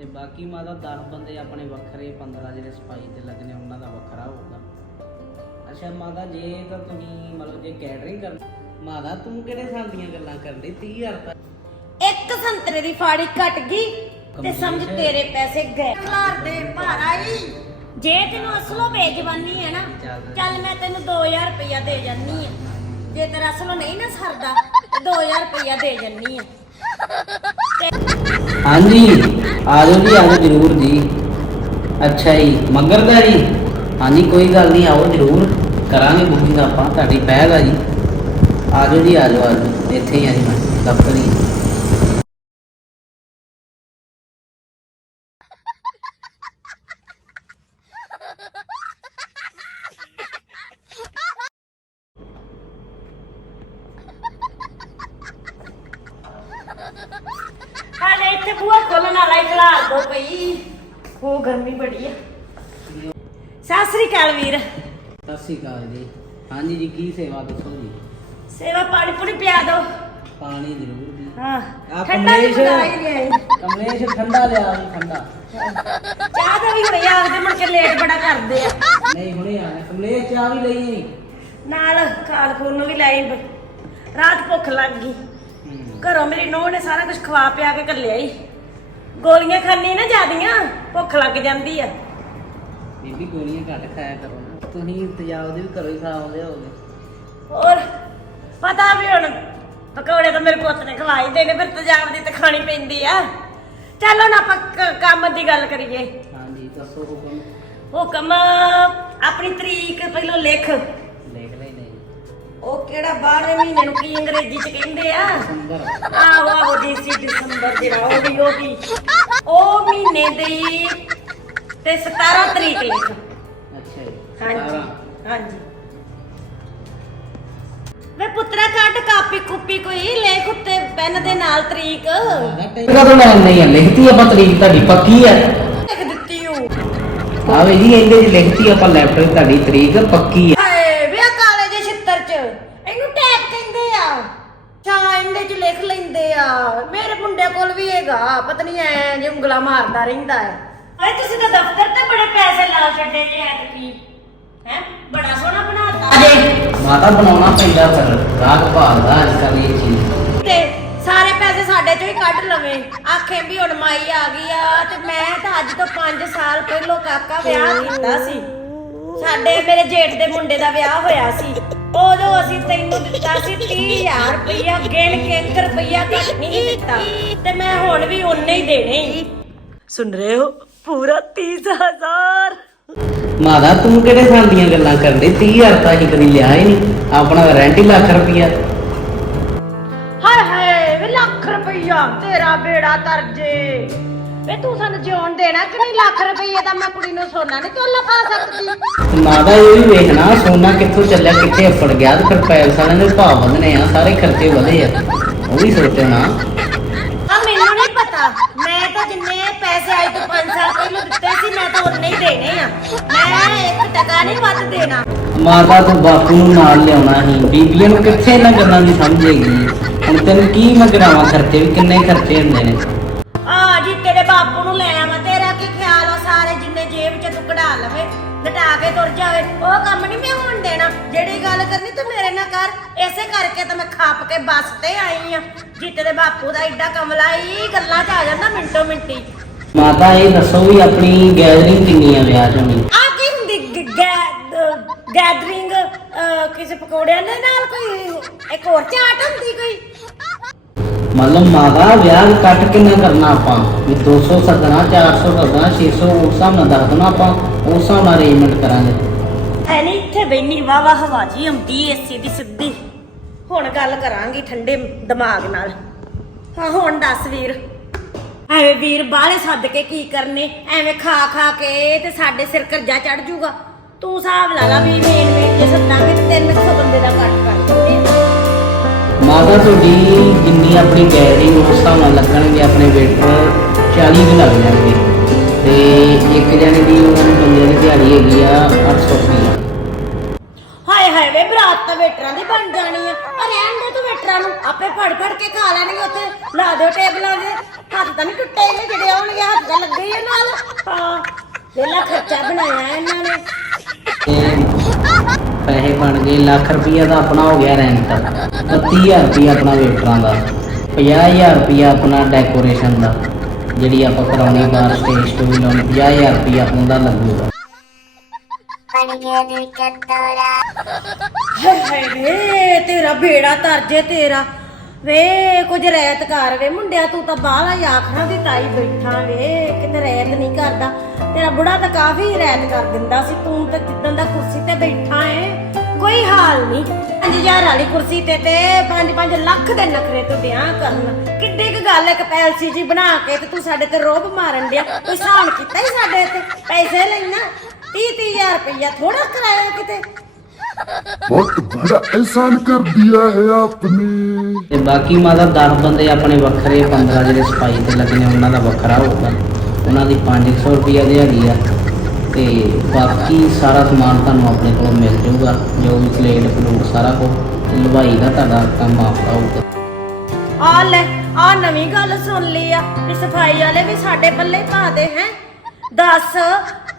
ਤੇ ਬਾਕੀ ਮਾਦਾ 10 ਬੰਦੇ ਆਪਣੇ ਵੱਖਰੇ 15 ਜਿਹੜੇ ਸਪਾਈ ਤੇ ਲੱਗਣੇ ਉਹਨਾਂ ਦਾ ਵੱਖਰਾ ਹੋਊਗਾ। ਅੱਛਾ ਮਾਦਾ ਜੇ ਤਾਂ ਤੁਸੀਂ ਮਤਲਬ ਜੇ ਕੈਟਰਿੰਗ ਕਰ ਮਾਦਾ ਤੂੰ ਕਿਹੜੇ ਸਾਲ ਦੀਆਂ ਗੱਲਾਂ ਕਰਦੀ? 30000 ਤਾਂ ਇੱਕ ਸੰਤਰੇ ਦੀ ਫਾੜੀ ਘਟ ਗਈ ਤੇ ਸਮਝ ਤੇਰੇ ਪੈਸੇ ਗਏ। ਖਲਾਰ ਦੇ ਭਾਰਾ ਹੀ ਜੇ ਤੈਨੂੰ ਅਸਲੋਂ ਬੇਜਵਾਨੀ ਹੈ ਨਾ ਚੱਲ। ਮੈਂ ਤੈਨੂੰ 2000 ਰੁਪਇਆ ਦੇ ਜੰਨੀ ਆ ਜੇ ਤੇਰਾ ਅਸਲੋਂ ਨਹੀਂ ਨਾ ਸਰਦਾ ਤੇ 2000 ਰੁਪਇਆ ਦੇ ਜੰਨੀ ਆ ਹਾਂਜੀ, ਆ ਜਾਓ ਜੀ, ਆ ਜਾਓ ਜ਼ਰੂਰ ਜੀ। ਅੱਛਾ ਜੀ, ਮਗਰ ਦਾ ਜੀ? ਹਾਂਜੀ, ਕੋਈ ਗੱਲ ਨਹੀਂ, ਆਓ ਜ਼ਰੂਰ। ਕਰਾਂਗੇ ਬੁਕਿੰਗ ਆਪਾਂ, ਤੁਹਾਡੀ ਪਹਿਲ ਆ ਜੀ। ਆ ਜਾਓ ਜੀ, ਆ ਜਾਓ ਆ ਜਾਓ। ਇੱਥੇ ਹੀ ਆ ਜੀ ਮੈਂ ਦਫ਼ਤਰ ਹੀ ਬੂਹਾ ਖੋਲਣ ਵਾਲਾ ਹੀ ਖਲਾਰ ਦੋ ਪਈ ਉਹ ਗਰਮੀ ਬੜੀ ਆ। ਸਤਿ ਸ੍ਰੀ ਅਕਾਲ ਵੀਰ। ਸਤਿ ਸ਼੍ਰੀ ਅਕਾਲ ਜੀ। ਹਾਂਜੀ ਜੀ ਕੀ ਸੇਵਾ ਦੱਸੋ ਜੀ? ਸੇਵਾ ਪਾਣੀ ਪੂਰੀ ਪਿਆ ਦੋ। ਪਾਣੀ ਜ਼ਰੂਰ ਜੀ। ਹਾਂ। ਆ ਠੰਡਾ ਵੀ ਕਮਲੇਸ਼ ਮੰਗਾ ਹੀ ਲਿਆਈ। ਕਮਲੇਸ਼ ਠੰਡਾ ਲਿਆ ਜੀ ਠੰਡਾ। ਚਾਹ ਤਾਂ ਵੀ ਹੁਣੇ ਆਖਦੇ ਮੁੜ ਕੇ ਲੇਟ ਬੜਾ ਕਰਦੇ ਆ। ਨਹੀਂ ਹੁਣੇ ਆਣਾ ਕਮਲੇਸ਼ ਚਾਹ ਵੀ ਲਈ ਨਾਲ ਨੂੰ ਵੀ ਲਾਈ। ਰਾਤ ਭੁੱਖ ਲੱਗ ਗਈ। ਹੂੰ। ਘਰੋਂ ਮੇਰੀ ਨੂੰਹ ਨੇ ਸਾਰਾ ਕੁਝ ਖਵਾ ਪਿਆ ਕੇ ਘੱਲਿਆ ਹੀ ਗੋਲੀਆਂ ਖਾਣੀ ਨਾ ਜਿਆਦੀਆਂ ਭੁੱਖ ਲੱਗ ਜਾਂਦੀ ਆ। ਬੀਬੀ ਗੋਲੀਆਂ ਘੱਟ ਖਾਇਆ ਕਰੋ ਨਾ। ਤੁਸੀਂ ਤੇਜ਼ਾਬ ਦੇ ਵੀ ਘਰੋਂ ਹੀ ਖਾ ਆਉਂਦੇ ਹੋਗੇ ਹੋਰ ਪਤਾ ਵੀ ਹੁਣ ਪਕੌੜੇ ਤਾਂ ਮੇਰੇ ਪੁੱਤ ਨੇ ਖਵਾਈ ਦੇ ਨੇ ਫਿਰ ਤੇਜ਼ਾਬ ਦੀ ਤਾਂ ਖਾਣੀ ਪੈਂਦੀ ਆ। ਚੱਲ ਹੁਣ ਆਪਾਂ ਕ- ਕੰਮ ਦੀ ਗੱਲ ਕਰੀਏ। ਹਾਂਜੀ ਦੱਸੋ ਹੁਕਮ। ਹੁਕਮ ਆਪਣੀ ਤਰੀਕ ਪਹਿਲਾਂ ਲਿਖ। ਉਹ ਕਿਹੜਾ 12ਵੇਂ ਮਹੀਨੇ ਨੂੰ ਕੀ ਅੰਗਰੇਜ਼ੀ ਚ ਕਹਿੰਦੇ ਆ? ਆਹੋ ਆਹੋ ਡੀਸੀ ਦਸੰਬਰ ਜਿਹੜਾ ਉਹ ਵੀ ਉਹ ਵੀ ਉਹ ਮਹੀਨੇ ਦੀ ਤੇ 17 ਤਰੀਕ ਲਿਖ ਅੱਛਾ ਜੀ ਹਾਂਜੀ। ਹਾਂਜੀ। ਵੇ ਪੁੱਤਰਾ ਕੱਢ ਕਾਪੀ ਕੁੱਪੀ ਕੋਈ ਲਿਖ ਉੱਤੇ ਪੈਨ ਦੇ ਨਾਲ ਤਰੀਕ। ਕਦੋਂ ਲੈ ਨਹੀਂ ਲਿਖਤੀ ਆਪਾਂ ਤਰੀਕ ਤੁਹਾਡੀ ਪੱਕੀ ਹੈ ਲਿਖ ਦਿੱਤੀ ਉਹ। ਆਵੇ ਜੀ ਇਹਦੇ 'ਚ ਲਿਖਤੀ ਆਪਾਂ ਲੈਪਟਾਪ ਤੁਹਾਡੀ ਤਰੀਕ ਪੱਕੀ ਹੈ ਹਾਏ ਵੇ ਆਹ ਕਾਲੇ ਜੇ ਛਿੱਤਰ ਚ ਇਹਨੂੰ ਟੈਪ ਕਹਿੰਦੇ ਆ ਚਾ ਇਹਦੇ ਚ ਲਿਖ ਲੈਂਦੇ ਆ ਮੇਰੇ ਮੁੰਡੇ ਕੋਲ ਵੀ ਹੈਗਾ ਪਤਾ ਨਹੀਂ ਐ ਜੇ ਉਂਗਲਾ ਮਾਰਦਾ ਰਹਿੰਦਾ ਹੈ ਓਏ ਤੁਸੀਂ ਤਾਂ ਦਫ਼ਤਰ ਤੇ ਬੜੇ ਪੈਸੇ ਲਾ ਛੱਡੇ ਜੇ ਐਤਕੀ ਹੈ? ਬੜਾ ਸੋਹਣਾ ਬਣਾਤਾ। ਅਜੇ ਮਾਤਾ ਬਣਾਉਣਾ ਪੈਂਦਾ ਫਿਰ ਰਾਗ ਭਾਲਦਾ ਅੱਜ ਕੱਲ ਇਹ ਚੀਜ਼। ਤੇ ਸਾਰੇ ਪੈਸੇ ਸਾਡੇ ਚੋਂ ਹੀ ਕੱਢ ਲਵੇ। ਆਖੇ ਵੀ ਹੁਣ ਮਾਈ ਆ ਗਈ ਆ ਤੇ ਮੈਂ ਤਾਂ ਅੱਜ ਤੋਂ 5 ਸਾਲ ਪਹਿਲੋਂ ਕਾਕਾ ਵਿਆਹ ਕੀਤਾ ਸੀ। ਸਾਡੇ ਮੇਰੇ ਜੇਠ ਦੇ ਮੁੰਡੇ ਦਾ ਵਿਆਹ ਹੋਇਆ ਸੀ। ਉਦੋਂ ਅਸੀਂ ਤੈਨੂੰ ਦਿੱਤਾ ਸੀ 30000 ਰੁਪਇਆ ਗਿਣ ਕੇ 1 ਰੁਪਇਆ ਘੱਟ ਨਹੀਂ ਦਿੱਤਾ। ਤੇ ਮੈਂ ਹੁਣ ਵੀ ਉਨੇ ਹੀ ਦੇਣੇ। ਸੁਣ ਰਹੇ ਹੋ? ਪੂਰਾ 30000 ਮਾਤਾ ਤੂੰ ਕਿਹੜੇ ਸਾਲ ਦੀਆਂ ਗੱਲਾਂ ਕਰਦੇ? 30000 ਤਾਂ ਅਸੀਂ ਕਦੀ ਲਿਆ ਹੀ ਨਹੀਂ। ਆਪਣਾ ਰੈਂਟ ਹੀ ਲੱਖ ਰੁਪਈਆ। ਹਾਏ ਹਾਏ ਵੇ ਲੱਖ ਰੁਪਈਆ ਤੇਰਾ ਬੇੜਾ ਤਰਜੇ। ਵੇ ਤੂੰ ਸਾਨੂੰ ਜਿਉਣ ਦੇਣਾ ਕਿ ਨਹੀਂ? ਲੱਖ ਰੁਪਈਏ ਦਾ ਮੈਂ ਕੁੜੀ ਨੂੰ ਸੋਨਾ ਨਹੀਂ ਚੋਲਾ ਪਾ ਸਕਦੀ ਮਾਤਾ ਇਹ ਵੀ ਵੇਖਣਾ ਸੋਨਾ ਕਿੱਥੋਂ ਚੱਲਿਆ ਕਿੱਥੇ ਅੱਪੜ ਗਿਆ ਤੇ ਫਿਰ ਪੈਲਸ ਵਾਲਿਆਂ ਦੇ ਭਾਅ ਵਧਨੇ ਆ ਸਾਰੇ ਖਰਚੇ ਵਧੇ ਆ। ਉਹ ਵੀ ਸੋਚੋ ਨਾ। ਆ ਮੈਨੂੰ ਨਹੀਂ ਪਤਾ ਮੈਂ ਤਾਂ ਜਿੰਨੇ ਪੈਸੇ ਅੱਜ ਤੋਂ 5 ਸਾਲ ਪਹਿਲਾਂ ਦਿੱਤੇ ਸੀ ਮੈਂ ਤਾਂ ਉਨੇ ਹੀ ਦੇਣੇ ਆ। ਮੈਂ ਇੱਕ ਟਕਾ ਨਹੀਂ ਵੱਧ ਦੇਣਾ। ਮਾਤਾ ਤੋਂ ਬਾਪੂ ਨੂੰ ਨਾਲ ਲਿਆਉਣਾ ਸੀ। ਬੀਬੀਆਂ ਨੂੰ ਕਿੱਥੇ ਇਹਨਾਂ ਗੱਲਾਂ ਦੀ ਸਮਝੇਗੀ ਹੁਣ ਤੈਨੂੰ ਕੀ ਮੈਂ ਕਰਾਵਾਂ ਖਰਚੇ? ਵੀ ਕਿੰਨੇ ਖਰਚੇ ਹੁੰਦੇ ਨੇ? ਨੂੰ ਲੈ ਆਵਾਂ। ਤੇਰਾ ਕੀ ਖਿਆਲ ਆ ਸਾਰੇ ਜਿੰਨੇ ਜੇਬ ਚ ਤੂੰ ਕਢਾ ਲਵੇ ਲਟਾ ਕੇ ਤੁਰ ਜਾਵੇ। ਉਹ ਕੰਮ ਨਹੀਂ ਮੈਂ ਹੋਣ ਦੇਣਾ। ਜਿਹੜੀ ਗੱਲ ਕਰਨੀ ਤੂੰ ਮੇਰੇ ਨਾਲ ਕਰ। ਐਸੇ ਕਰਕੇ ਤਾਂ ਮੈਂ ਖਾਪ ਕੇ ਬੱਸ ਤੇ ਆਈ ਆ। ਜੀਤੇ ਦੇ ਬਾਪੂ ਦਾ ਐਡਾ ਕਮਲਾ ਹੀ ਗੱਲਾਂ ਚ ਆ ਜਾਂਦਾ ਮਿੰਟੋ ਮਿੰਟੀ। ਮਾਤਾ ਇਹ ਦੱਸੋ ਵੀ ਆਪਣੀ ਗੈਦਰਿੰਗ ਕਿੰਨੀ ਆ ਵਿਆਹ ਚ ਹੋਣੀ? ਆ ਕੀ ਹੁੰਦੀ? ਗੈਦਰਿੰਗ ਕਿਸੇ ਪਕੌੜਿਆਂ ਦੇ ਨਾਲ ਕੋਈ? ਇੱਕ ਹੋਰ ਚਾਟ ਹੁੰਦੀ ਕੋਈ? ਮਤਲਬ ਮਾਤਾ ਵਿਆਹ ਕੱਟ ਕਿੰਨਾ ਕਰਨਾ ਆਪਾਂ? ਵੀ 200 ਸੱਦਣਾ 400 ਸੱਦਣਾ 600 ਉਸ ਹਿਸਾਬ ਨਾਲ ਦੱਸ ਆਪਾਂ, ਉਸ ਹਿਸਾਬ ਨਾਲ ਅਰੇਂਜਮੈਂਟ ਕਰਾਂਗੇ। ਐ ਇੱਥੇ ਬੈਣੀ ਵਾਵਾ ਹਵਾ ਜੀ ਆਉਂਦੀ ਏਸੀ ਦੀ ਸਿੱਧੀ। ਹੁਣ ਗੱਲ ਕਰਾਂਗੀ ਠੰਡੇ ਦਿਮਾਗ ਨਾਲ। ਹਾਂ, ਹੁਣ ਦੱਸ ਵੀਰ। ਐਵੇਂ ਵੀਰ ਬਾਹਲੇ ਸੱਦ ਕੇ ਕੀ ਕਰਨੇ? ਐਵੇਂ ਖਾ ਖਾ ਕੇ ਤੇ ਸਾਡੇ ਸਿਰ ਕਰਜ਼ਾ ਚੜ ਜੂਗਾ। ਤੂੰ ਹਿਸਾਬ ਲਾ ਲਾ ਵੀ ਮੇਨ ਮੇਨ ਜੇ ਸੱਦਾਂਗੇ ਤੇ 300 ਬੰਦੇ ਦਾ ਕੱਟ ਕਰ। ਮਾਤਾ ਤੁਹਾਡੀ ਜਿੰਨੀ ਆਪਣੀ ਗੈਦਰਿੰਗ ਉਸ ਹਿਸਾਬ ਨਾਲ ਲੱਗਣਗੇ ਆਪਣੇ ਵੇਟਰ 40 ਵੀ ਲੱਗ ਜਾਣਗੇ। ਤੇ ਇੱਕ ਜਣੇ ਦੀ ਉਹਨਾਂ ਬੰਦੇ ਦੀ ਦਿਹਾੜੀ ਹੈਗੀ ਆ 800 ਰੁਪਏ ਹਾਏ ਹਾਏ ਵੇ ਬਰਾਤ ਤਾਂ ਵੇਟਰਾਂ ਦੀ ਬਣ ਜਾਣੀ ਆ। ਆ ਰਹਿਣ ਦੇ ਤੂੰ ਵੇਟਰਾਂ ਨੂੰ ਆਪੇ ਫੜ ਫੜ ਕੇ ਖਾ ਲੈਣਗੇ ਉੱਥੇ। ਲਾ ਦਿਓ ਟੇਬਲਾਂ ਦੇ। ਹੱਥ ਤਾਂ ਨਹੀਂ ਟੁੱਟੇ ਇਹਨੇ ਜਿਹੜੇ ਆਉਣਗੇ ਹੱਥ ਤਾਂ ਲੱਗੇ ਹੀ ਆ ਨਾਲ। ਹਾਂ ਵੇਲਾ ਖਰਚਾ ਬਣਾਇਆ ਇਹਨਾਂ ਨੇ। ਬਣ ਗਏ ਲੱਖ ਰੁਪਈਆ ਦਾ ਆਪਣਾ ਹੋ ਗਿਆ ਰੈਂਟ 30000 ਰੁਪਈਆ ਆਪਣਾ ਵੇਟਰਾਂ ਦਾ 50000 ਰੁਪਈਆ ਆਪਣਾ ਡੈਕੋਰੇਸ਼ਨ ਦਾ ਜਿਹੜੀ ਆਪਾਂ ਕਰਾਉਣੀ ਬਾਹਰ ਸਟੇਜ ਤੋਂ ਵੀ ਲਾਉਣੀ 50000 ਰੁਪਈਆ ਆਪਣਾ ਦਾ ਲੱਗੂਗਾ ਹਾਏ ਵੇ ਤੇਰਾ ਬੇੜਾ ਤਰਜੇ ਤੇਰਾ। ਵੇ ਕੁਝ ਰਹਿਤ ਕਰ ਵੇ ਮੁੰਡਿਆ ਤੂੰ ਤਾਂ ਬਾਹਲਾ ਹੀ ਆਖਣਾ ਦੀ ਤਾਈ ਬੈਠਾ ਵੇ ਕਿਤੇ ਰਹਿਤ ਨਹੀਂ ਕਰਦਾ। ਤੇਰਾ ਬੁੜਾ ਤਾਂ ਕਾਫੀ ਰਹਿਤ ਕਰ ਦਿੰਦਾ ਸੀ ਤੂੰ ਤਾਂ ਜਿੱਦਾਂ ਦਾ ਕੁਰਸੀ ਤੇ ਬੈਠਾ ਏ ਕੋਈ ਹਾਲ ਨਹੀਂ। 5000 ਵਾਲੀ ਕੁਰਸੀ ਤੇ ਤੇ 5-5 ਲੱਖ ਦੇ ਨਖਰੇ ਤੋਂ ਵਿਆਹ ਕਰਨਾ। ਕਿੱਡੀ ਕੁ ਗੱਲ ਇੱਕ ਪੈਲਸੀ ਜੀ ਬਣਾ ਕੇ ਤੇ ਤੂੰ ਸਾਡੇ ਤੇ ਰੋਬ ਮਾਰਨ ਡਿਆ। ਕੋਈ ਸਾਨ ਕੀਤਾ ਹੀ ਸਾਡੇ ਤੇ? ਪੈਸੇ ਲੈਣਾ। 30000 ਰੁਪਇਆ ਥੋੜਾ ਕਰਾਇਆ ਕਿਤੇ। ਬਹੁਤ ਬੜਾ ਇਨਸਾਨ ਕਰ ਦਿਆ ਹੈ ਆਪਨੇ। ਤੇ ਬਾਕੀ ਮਾਦਾ 10 ਬੰਦੇ ਆਪਣੇ ਵੱਖਰੇ 15 ਜਿਹੜੇ ਸਪਾਈ ਤੇ ਲੱਗਣੇ ਉਹਨਾਂ ਦਾ ਵੱਖਰਾ ਹੋਊਗਾ। ਉਹਨਾਂ ਦੀ 500 ਰੁਪਇਆ ਦਿਹਾੜੀ ਆ। ਤੇ ਬਾਕੀ ਸਾਰਾ ਸਮਾਨ ਤੁਹਾਨੂੰ ਆਪਣੇ ਕੋਲੋਂ ਮਿਲ ਜਾਊਗਾ, ਜੋ ਵੀ ਪਲੇਟ ਪਲੂਟ ਸਾਰਾ ਕੁਝ ਲਵਾਈ ਦਾ ਤੁਹਾਡਾ ਕੰਮ ਆਪਦਾ ਹੋਊਗਾ ਆ ਲੈ, ਆ ਨਵੀਂ ਗੱਲ ਸੁਣ ਲਈ ਆ, ਵੀ ਸਫ਼ਾਈ ਵਾਲੇ ਵੀ ਸਾਡੇ ਪੱਲੇ ਪਾ ਦੇ ਹੈ। ਦੱਸ,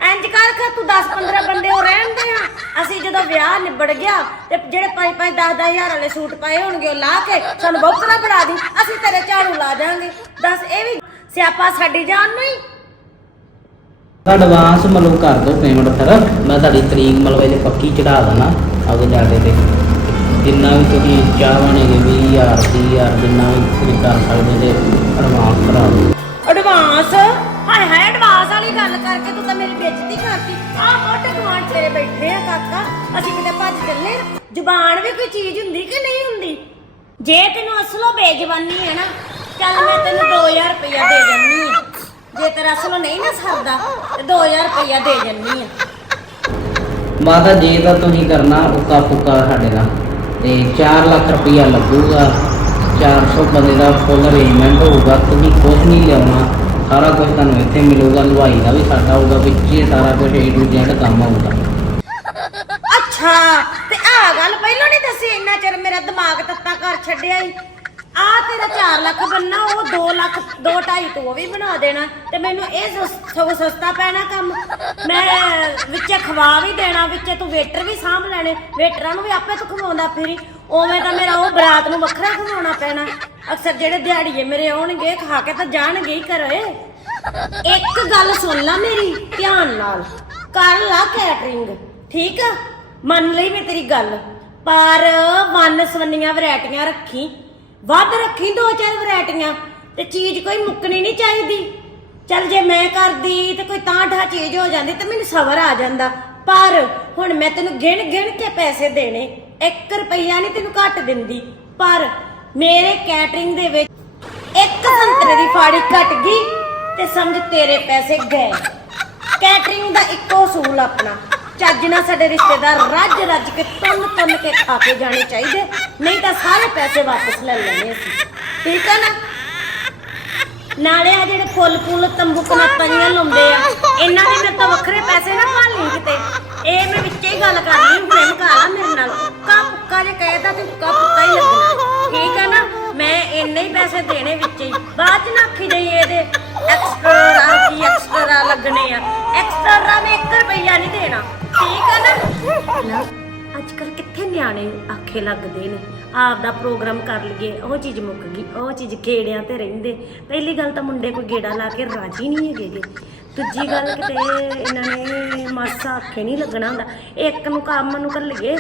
ਇੰਜ ਕਰ ਕੇ ਤੂੰ 10 15 ਬੰਦੇ ਹੋ ਰਹਿੰਦੇ ਆ। ਅਸੀਂ ਜਦੋਂ ਵਿਆਹ ਨਿਬੜ ਗਿਆ, ਤੇ ਜਿਹੜੇ 5 5 10 10 ਹਜ਼ਾਰ ਵਾਲੇ ਸੂਟ ਪਾਏ ਹੋਣਗੇ, ਉਹ ਲਾ ਕੇ ਸਾਨੂੰ ਬੋਕਰਾ ਬਣਾ ਦੀ, ਅਸੀਂ ਤੇਰੇ ਝਾੜੂ ਲਾ ਜਾਾਂਗੇ ਦੱਸ, ਇਹ ਵੀ ਸਿਆਪਾ ਸਾਡੀ ਜਾਨ ਨੂੰ ਐਡਵਾਂਸ ਮਤਲਬ ਕਰ ਦਿਓ ਪੇਮੈਂਟ ਫਿਰ। ਮੈਂ ਤੁਹਾਡੀ ਤਰੀਕ ਮਤਲਬ ਇਹਦੇ ਪੱਕੀ ਚੜਾ ਦੇਣਾ ਅੱਗੇ ਜਾਡੇ ਤੇ। ਜਿੰਨਾ ਵੀ ਤੁਸੀਂ ਚਾਹ 20000 30000 ਜਿੰਨਾ ਵੀ ਤੁਸੀਂ ਕਰ ਸਕਦੇ ਤੇ ਐਡਵਾਂਸ ਕਰਾ ਦਿਓ। ਐਡਵਾਂਸ ਹਾਏ ਹਾਏ ਐਡਵਾਂਸ ਵਾਲੀ ਗੱਲ ਕਰਕੇ ਤੂੰ ਤਾਂ ਮੇਰੀ ਬੇਇੱਜ਼ਤੀ ਕਰਤੀ। ਆਹ ਕੋਟੇ ਕਮਾਂਡ ਤੇਰੇ ਬੈਠੇ ਆ ਕਾਕਾ, ਅਸੀਂ ਕਿਤੇ ਭੱਜ ਚੱਲੇ ਜ਼ੁਬਾਨ ਵੀ ਕੋਈ ਚੀਜ਼ ਹੁੰਦੀ ਕਿ ਨਹੀਂ ਹੁੰਦੀ? ਜੇ ਤੈਨੂੰ ਅਸਲੋਂ ਬੇਜ਼ਬਾਨੀ ਹੈ ਨਾ, ਚੱਲ ਮੈਂ ਤੈਨੂੰ 2000 ਰੁਪਇਆ ਜੇ ਤੇਰਾ ਅਸਲੋਂ ਨਹੀਂ ਨਾ ਸਰਦਾ ਤੇ 2000 ਰੁਪਇਆ ਦੇ ਜੰਨੀ ਆ। ਮਾਤਾ ਜੇ ਤਾਂ ਤੁਸੀਂ ਕਰਨਾ ਉੱਕਾ ਫੁੱਕਾ ਸਾਡੇ ਨਾਲ। ਤੇ 4 ਲੱਖ ਰੁਪਈਆ ਲੱਗੂਗਾ 400 ਬੰਦੇ ਦਾ ਫੁੱਲ ਅਰੇਂਜਮੈਂਟ ਹੋਊਗਾ ਤੁਸੀਂ ਕੁਝ ਨਹੀਂ ਲਿਆਉਣਾ। ਸਾਰਾ ਕੁਝ ਤੁਹਾਨੂੰ ਇੱਥੇ ਮਿਲੂਗਾ ਲਵਾਈ ਦਾ ਵੀ ਸਾਡਾ ਹੋਊਗਾ ਵਿੱਚ ਹੀ ਸਾਰਾ ਕੁਝ ਏ ਟੂ ਜ਼ੈਡ ਕੰਮ ਹੋਊਗਾ। ਅੱਛਾ ਤੇ ਆ ਗੱਲ ਪਹਿਲਾਂ ਨਹੀਂ ਦੱਸੀ ਇੰਨਾ ਚਿਰ ਮੇਰਾ ਦਿਮਾਗ ਤੱਤਾ ਕਰ ਛੱਡਿਆ ਈ। ਆ ਤੇਰਾ 4 ਲੱਖ ਬੰਨਾ, ਉਹ 2 ਲੱਖ 2 ਢਾਈ ਤੋਂ ਉਹ ਵੀ ਬਣਾ ਦੇਣਾ। ਤੇ ਮੈਨੂੰ ਇਹ ਸਸ- ਸਗੋਂ ਸਸਤਾ ਪੈਣਾ ਕੰਮ। ਮੈਂ ਵਿੱਚੇ ਖਵਾ ਵੀ ਦੇਣਾ, ਵਿੱਚੇ ਤੂੰ ਵੇਟਰ ਵੀ ਸਾਂਭ ਲੈਣੇ। ਵੇਟਰਾਂ ਨੂੰ ਵੀ ਆਪੇ ਤੂੰ ਖਵਾਉਂਦਾ ਫਿਰੀ। ਉਵੇਂ ਤਾਂ ਮੇਰਾ ਉਹ ਬਰਾਤ ਨੂੰ ਵੱਖਰਾ ਖਵਾਉਣਾ ਪੈਣਾ। ਅਕਸਰ ਜਿਹੜੇ ਦਿਹਾੜੀਏ ਮੇਰੇ ਆਉਣਗੇ, ਖਾ ਕੇ ਤਾਂ ਜਾਣਗੇ ਹੀ ਘਰੇ। ਇੱਕ ਗੱਲ ਸੁਣ ਲੈ ਮੇਰੀ, ਧਿਆਨ ਨਾਲ। ਕਰ ਲਾ ਕੈਟਰਿੰਗ ਠੀਕ ਆ? ਮੰਨ ਲਈ ਮੈਂ ਤੇਰੀ ਗੱਲ। ਪਰ ਵੰਨ ਸਵੰਨੀਆਂ ਵੈਰਾਈਟੀਆਂ ਰੱਖੀ। ਵੱਧ ਰੱਖੀ ਦੋ ਚਾਰ ਵੈਰਾਈਟੀਆਂ, ਤੇ ਚੀਜ਼ ਕੋਈ ਮੁੱਕਣੀ ਨਹੀਂ ਚਾਹੀਦੀ। ਚੱਲ ਜੇ ਮੈਂ ਕਰਦੀ ਤੇ ਕੋਈ ਤਾਂ ਠਾ ਚੀਜ਼ ਹੋ ਜਾਂਦੀ ਤੇ ਮੈਨੂੰ ਸਬਰ ਆ ਜਾਂਦਾ। ਪਰ ਹੁਣ ਮੈਂ ਤੈਨੂੰ ਗਿਣ ਗਿਣ ਕੇ ਪੈਸੇ ਦੇਣੇ 1 ਰੁਪਈਆ ਨਹੀਂ ਤੈਨੂੰ ਘੱਟ ਦਿੰਦੀ। ਪਰ ਮੇਰੇ ਕੈਟਰਿੰਗ ਦੇ ਵਿੱਚ ਇੱਕ ਸੰਤਰੇ ਦੀ ਫਾੜੀ ਘਟ ਗਈ ਤੇ ਸਮਝ ਤੇਰੇ ਪੈਸੇ ਗਏ। ਕੈਟਰਿੰਗ ਦਾ ਇੱਕੋ ਅਸੂਲ ਆਪਣਾ। ਚੱਜ ਨਾਲ ਸਾਡੇ ਰਿਸ਼ਤੇਦਾਰ ਰੱਜ ਰੱਜ ਕੇ ਤੁੰਨ ਤੁੰਨ ਕੇ ਖਾ ਕੇ ਜਾਣੇ ਚਾਹੀਦੇ। ਨਹੀਂ ਤਾਂ ਸਾਰੇ ਪੈਸੇ ਵਾਪਸ ਲੈ ਲੈਣੇ ਅਸੀਂ। ਠੀਕ ਹੈ ਨਾ? ਨਾਲੇ ਆ ਜਿਹੜੇ ਫੁੱਲ ਫੁੱਲ ਤੰਬੂ ਕਨਾਤਾਂ ਜੀਆਂ ਲਾਉਂਦੇ ਆ, ਇਹਨਾਂ ਦੇ ਮੇਰੇ ਤੋਂ ਵੱਖਰੇ ਪੈਸੇ ਨਾ ਭਾਲੀ ਕਿਤੇ। ਇਹ ਮੈਂ ਵਿੱਚੇ ਹੀ ਗੱਲ ਕਰਨੀ ਪ੍ਰੇਮ ਕਾਲਾ ਮੇਰੇ ਨਾਲ। ਉੱਕਾ ਪੁੱਕਾ ਜੇ ਕਹੇਦਾ ਤੇ ਉੱਕਾ ਪੁੱਕਾ ਹੀ ਲੱਗਣਾ। ਠੀਕ ਹੈ ਨਾ? ਮੈਂ ਇੰਨੇ ਹੀ ਪੈਸੇ ਦੇਣੇ ਵਿੱਚ ਹੀ। ਬਾਅਦ ਚ ਨਾ ਆਖੀ ਜਾਈ ਇਹਦੇ ਐਕਸਟਰਾ ਕੀ ਐਕਸਟਰਾ ਲੱਗਣੇ ਆ। ਐਕਸਟਰਾ ਮੈਂ 1 ਰੁਪਈਆ ਨਹੀਂ ਦੇਣਾ। ਠੀਕ ਹੈ ਨਾ। ਅੱਜ ਕੱਲ ਕਿੱਥੇ ਨਿਆਣੇ ਆਖੇ ਲੱਗਦੇ ਨੇ? ਆਪ ਦਾ ਪ੍ਰੋਗਰਾਮ ਕਰ ਲਈਏ, ਉਹ ਚੀਜ਼ ਮੁੱਕ ਗਈ, ਉਹ ਚੀਜ਼ ਖੇੜਿਆਂ ਤੇ ਰਹਿੰਦੇ। ਪਹਿਲੀ ਗੱਲ ਤਾਂ ਮੁੰਡੇ ਕੋਈ ਗੇੜਾ ਲਾ ਕੇ ਰਾਜੀ ਨਹੀਂ ਹੈਗੇ ਦੂਜੀ ਗੱਲ ਕਿਤੇ ਇਹਨਾਂ ਨੇ ਮਾਸਾ ਆਖੇ ਨਹੀਂ ਲੱਗਣਾ ਹੁੰਦਾ। ਇੱਕ ਨੂੰ ਕੰਮ ਨੂੰ ਕਰ ਲਈਏ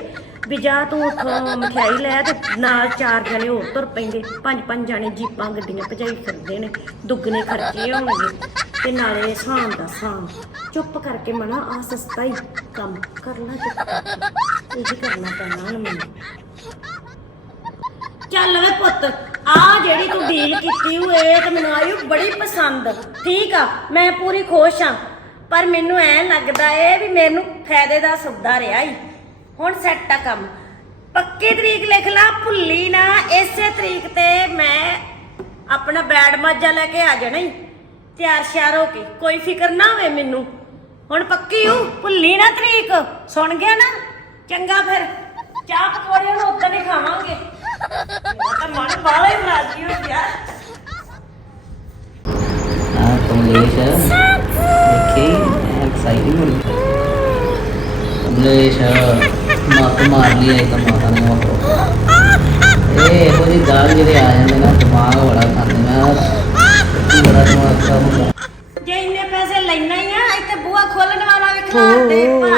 ਵੀ ਜਾ ਤੂੰ ਉੱਥੋਂ ਮਠਿਆਈ ਲੈ ਤੇ ਨਾਲ ਚਾਰ ਜਣੇ ਹੋਰ ਤੁਰ ਪੈਂਦੇ। ਪੰਜ ਪੰਜ ਜਣੇ ਜੀਪਾਂ ਗੱਡੀਆਂ ਭਜਾਈ ਫਿਰਦੇ ਨੇ। ਦੁੱਗਣੇ ਖਰਚੇ ਹੋਣਗੇ ਤੇ ਨਾਲੇ ਸਾਂ ਦਾ ਸਾਂ ਚੁੱਪ ਕਰਕੇ ਮਨਾ ਆ ਸਸਤਾ ਹੀ ਕੰਮ ਕਰ ਚੁੱਪ ਇਹ ਕਰਨਾ ਪੈਣਾ ਹੁਣ ਮੈਨੂੰ। ਚੱਲ ਵੇ ਪੁੱਤ ਆ ਜਿਹੜੀ ਤੂੰ ਡੀਲ ਕੀਤੀ ਹੋਏ ਤੇ ਮੈਨੂੰ ਆਈ ਓ ਬੜੀ ਪਸੰਦ। ਠੀਕ ਆ, ਮੈਂ ਪੂਰੀ ਖੁਸ਼ ਆ। ਪਰ ਮੈਨੂੰ ਐ ਲੱਗਦਾ ਏ ਵੀ ਮੈਨੂੰ ਫਾਇਦੇ ਦਾ ਸੌਦਾ ਰਿਹਾ ਈ। ਹੁਣ ਸੈੱਟ ਆ ਕੰਮ। ਪੱਕੀ ਤਰੀਕ ਲਿਖ ਲਾ, ਭੁੱਲੀ ਨਾ, ਇਸੇ ਤਰੀਕ ਤੇ ਮੈਂ ਆਪਣਾ ਬੈਡ ਮਾਜਾ ਲੈ ਕੇ ਆ ਜਾਣਾ ਈ। ਤਿਆਰ ਸ਼ਿਆਰ ਹੋ ਕੇ, ਕੋਈ ਫਿਕਰ ਨਾ ਹੋਵੇ ਮੈਨੂੰ। ਹੁਣ ਪੱਕੀ ਹੂੰ, ਭੁੱਲੀ ਨਾ ਤਰੀਕ। ਸੁਣ ਗਿਆ ਨਾ? ਚੰਗਾ ਫਿਰ। ਚਾਹ ਪਕੌੜੇ ਹੁਣ ਉਦੋਂ ਹੀ ਖਾਵਾਂਗੇ। ਮੇਰਾ ਤਾਂ ਮਨ ਬਾਲਾ ਹੀ ਰਾਜੀ ਹੋ ਗਿਆ ਹਾਂ ਕਮਲੇਸ਼। ਦੇਖੀ ਐਕਸਾਈਟਿੰਗ ਹੋ ਰਹੀ ਕਮਲੇਸ਼, ਮੱਤ ਮਾਰ ਲਈ ਇੱਕ ਮਾਤਾ ਨੇ ਉਹ ਇਹ ਇਹੋ ਜਿਹੀ ਗੱਲ ਜਿਹੜੇ ਆ ਜਾਂਦੇ ਨਾ, ਦਿਮਾਗ ਬੜਾ ਖਾਂਦੇ ਮੈਂ ਬੜਾ ਦਿਮਾਗ ਖਰਾਬ ਹੁੰਦਾ ਜੇ ਇੰਨੇ ਪੈਸੇ ਲੈਣਾ ਹੀ ਆ ਇੱਥੇ ਬੂਆ ਖੋਲਣ